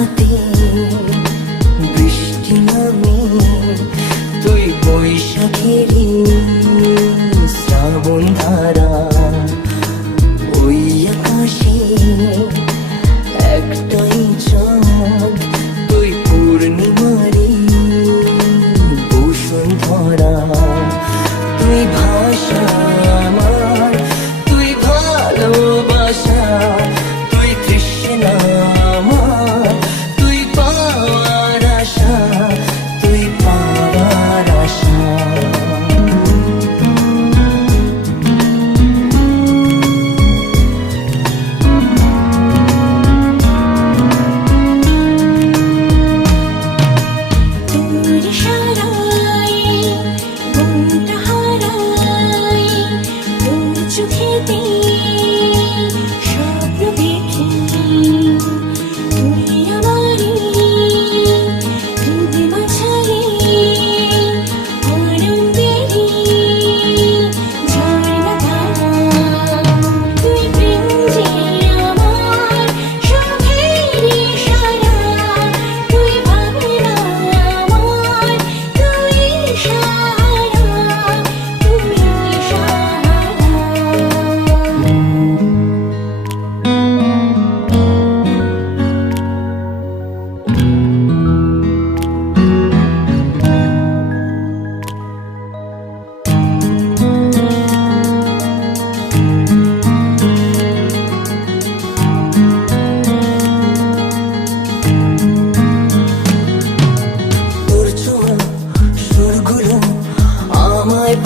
হাতে বৃষ্টি নামে, তুই বৈশাখেরই শ্রাবণ ধারা। ওই আকাশে একটাই চাঁদ, তুই পূর্ণিমারি বসুন্ধরা। তুই ভাষা আমার, তুই ভালোবাসা, তুই তৃষ্ণা আমার, তুই পাওয়ার আশা, তুই পাওয়ার আশা।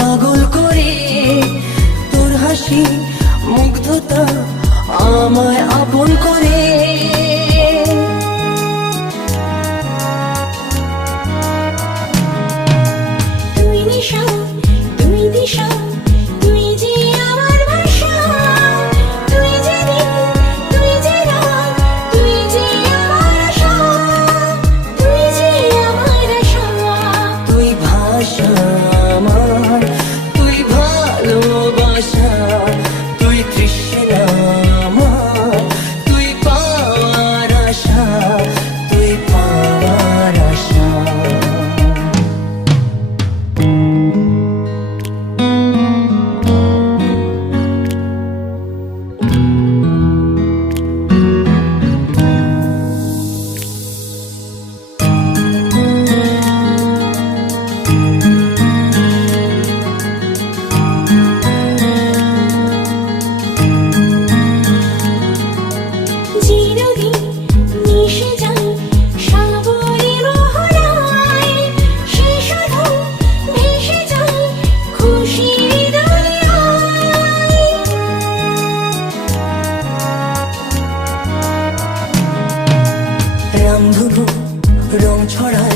পাগল করে তোর হাসি, মুগ্ধতা আমায় আপন করে। তুই নিশা, তুই দিশা, তুই যে আমার ভাষা, তুই যে দিন, তুই যে রাত, তুই যে আমার আশা, তুই যে আমার আশা। তুই ভাষা আমার, তুই ভালোবাসা, তুই তৃষ্ণা আমার, তুই পাওয়ার আশা, তুই পাওয়ার আশা। রামধনু রং ছড়ায়